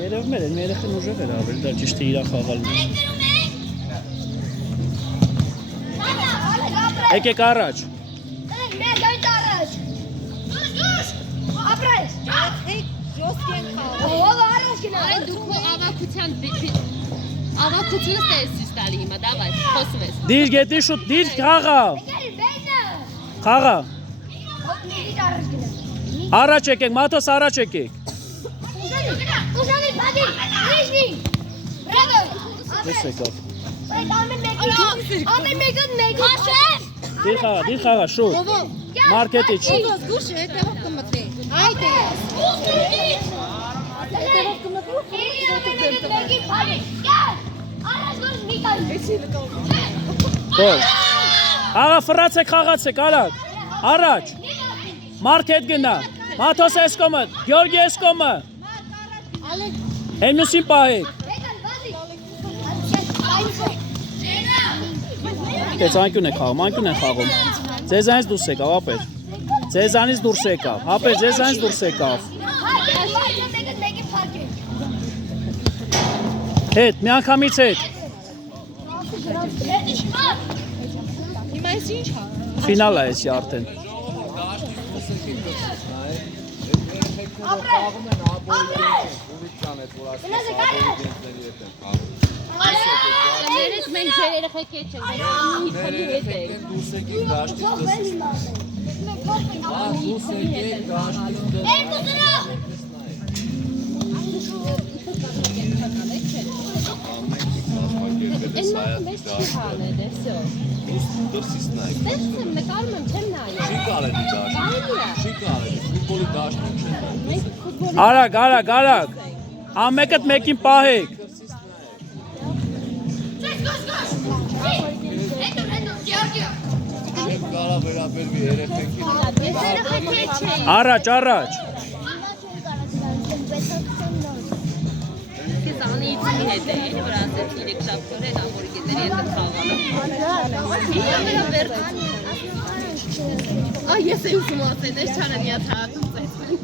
Երևում էր, մի երեխան ուժեղ էր ավել, դա ճիշտ է իրա խաղալն է։ Եկեք առաջ։ Ավակությունս է սույս տալի հիմա, դավայ, խոսում ես։ Դիր գետի շուտ, դիր խաղա։ Խաղա։ Առաջ եկեք, Մաթոս առաջ եկեք։ Դես եկավ։ Դիր խաղա, շուտ։ Մարկետի չի։ Գոլ։ Աղա ֆրացեք, խաղացեք, արագ։ Առաջ։ Մարկետ գնա։ Մաթոս էս կոմը, Գյորգի էս կոմը։ Հենուսին պահեք։ Դες անկյուն է խաղում, անկյուն է խաղում։ Ձեզանից դուրս եկավ, ապեր։ Ձեզանից դուրս եկավ, ապեր, ձեզանից դուրս եկավ։ Հետ, մի անգամից հետ։ Հիմա ես ինչ հա։ Ֆինալ է էսի արդեն։ Ներես մենք ձեր երեխեք հետ չենք, մի քանի հետ ենք։ Դուրս եկեք դաշտից Են մեզ չի հանել է, սյո։ դրսից նայեք։ Դες եմ նկարում եմ, չեմ նայել։ Չի կարելի դաշտ։ Չի կարելի, ֆուտբոլի դաշտում չեն նայել։ Մենք ֆուտբոլի Արագ, արագ, արագ։ Ամեկդ մեկին պահեք։ Չեն կարա վերաբերվի երեխեքին։ Առաջ, առաջ։ Քեզանից մի հետ է, էլի որ ասեց 3 շաբթօր հետ ամորի գետերի հետ խաղալը։ Այ ես եմ ուզում ասել, ես չանեմ իա թաղատում ծեցմեն։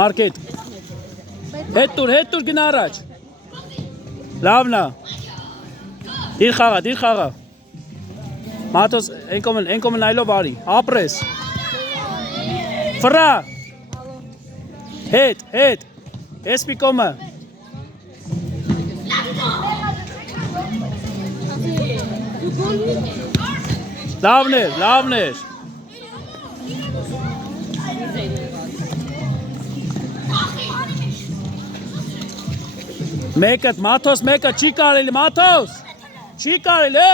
Մարկետ։ Հետ տուր գնա առաջ։ Լավն է։ Դիր խաղա։ Մաթոս, են կոմեն այլով արի, ապրես։ Ֆրա։ Հետ, ես մի կոմը։ Լավն էր։ Մեկը, Մաթոս, չի կարելի, Մաթոս, չի կարելի,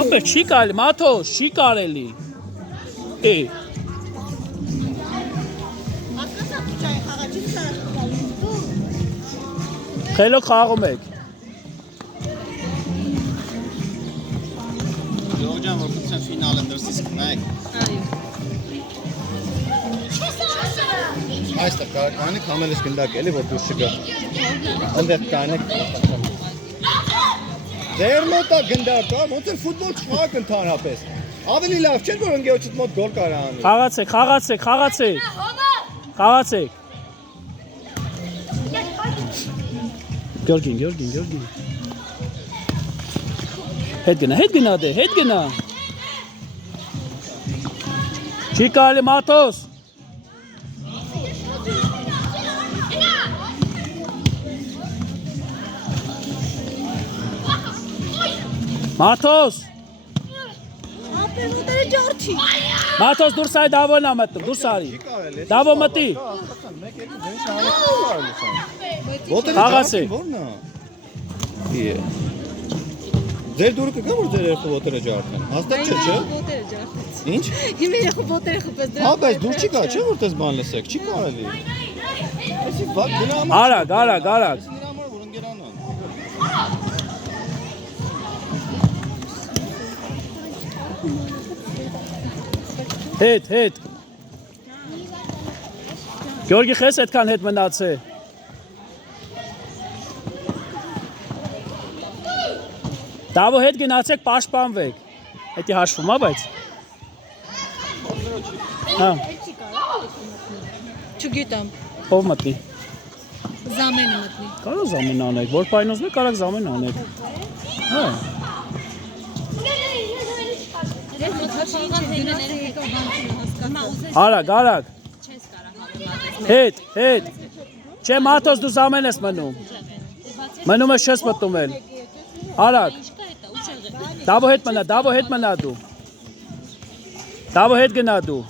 ապեր, չի կարելի, Մաթոս, չի կարելի, Խելոք խաղում եք։ Ժողջան, որ կուտցեն ֆինալը դրսից կնայեք։ Այստեղ կարող կանեք, համելես գնդակ էլի, որ դուրս չգա։ Ընդեղ կանեք։ Ձեր մոտա գնդակա, ոնց էր ֆուտբոլ չխաղաք ընդհանրապես։ Ավելի լավ չէր, որ ընկերոջդ մոտ գոլ կարա անել։ Խաղացեք։ Գյորգին։ Հետ գնա դե, Չի կարելի, Մաթոս։ Մաթոս։ Մաթոս դուրս արի, Դավոն ա մտնում, դուրս արի։ Դավո մտի։ Խաղացեք։ Ձեր դուրը կգա, որ ձեր երեխը ոտերը ջարդեն։ Հաստատ չէ։ Ինչ։ Իմ երեխը ոտերը խփեց դրա։ Հա, բայց դուր չի գա, չէ՞ որ տես բան լսեք, չի կարելի։ Էսի բակ գնա համար։ Արագ։ Նրա համար որ ընկերանան։ Հետ։ Գյորգի խես այդքան հետ մնացե։ Դավո հետ գնացեք պաշտպանվեք։ Հետի հաշվում է, բայց։ Հա, Չգիտեմ, ով մտնի։ զամենը մտնի։ Կարող զամեն անեք, որ պայն ուզում եք, կարող զամեն անեք։ Հա, արագ։ Հետ։ Չէ, Մաթոս դու զամեն ես մնում։ Մնում ես չես մտնում էլ։ Արագ։ Դավո հետ մնա դու։ Դավո հետ գնա դու։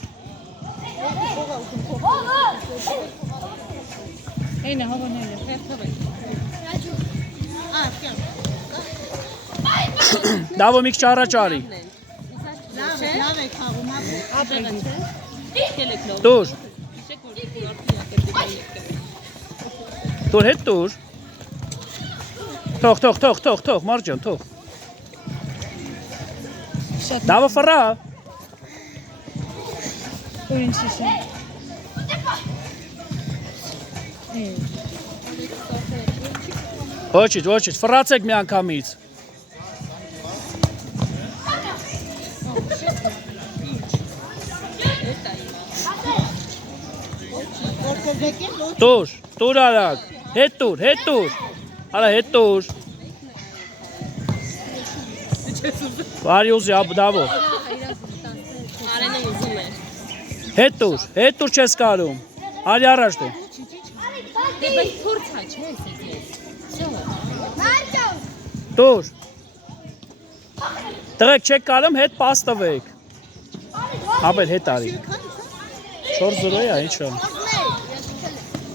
Էնա հավանել է։ Դավո մի քիչ առաջ արի։ Լավ է խաղում, ապրեք։ Դուր։ Դուր հետ դուր։ Թող, Մարջան, թող։ Դավո ֆրա։ Ինչ է։ Ոչինչ, ֆրացեք մի անգամից։ Դուր արագ։ Հետ դուր։ Արա հետ դուր։ Բարի ուզի Դավո։ Արենը ուզում է։ Հետ դուր չես կարում։ Արի առաջ դու։ Դե բայց փորձա չէ՞ Դուր։ Տղեկ չեք կարում հետ պաս տվեք։ Ապեր հետ արի։ 4-0 է, ինչ է։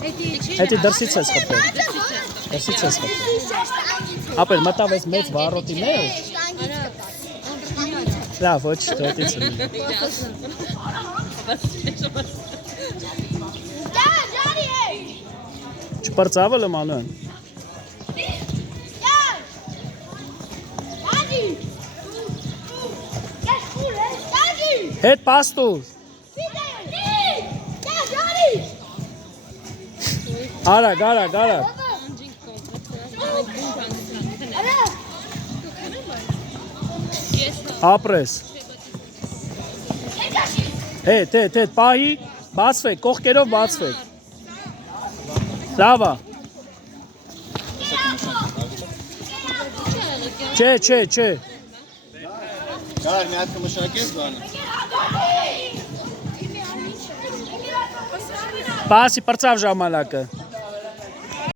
Հետի դրսից ես խփել։ Ապեր մտավ ես մեծ վարոտի մեջ։ Լավ, ոչ դոտից։ Չպրծավը լմանան։ Հետ պաստուր։ Արագ։ Ապրես։ Հետ, պահի, բացվեք, կողքերով բացվեք։ Լավա։ Չէ։ Գար մի հատ կմշակես բանը։ Պասի պրծավ ժամանակը։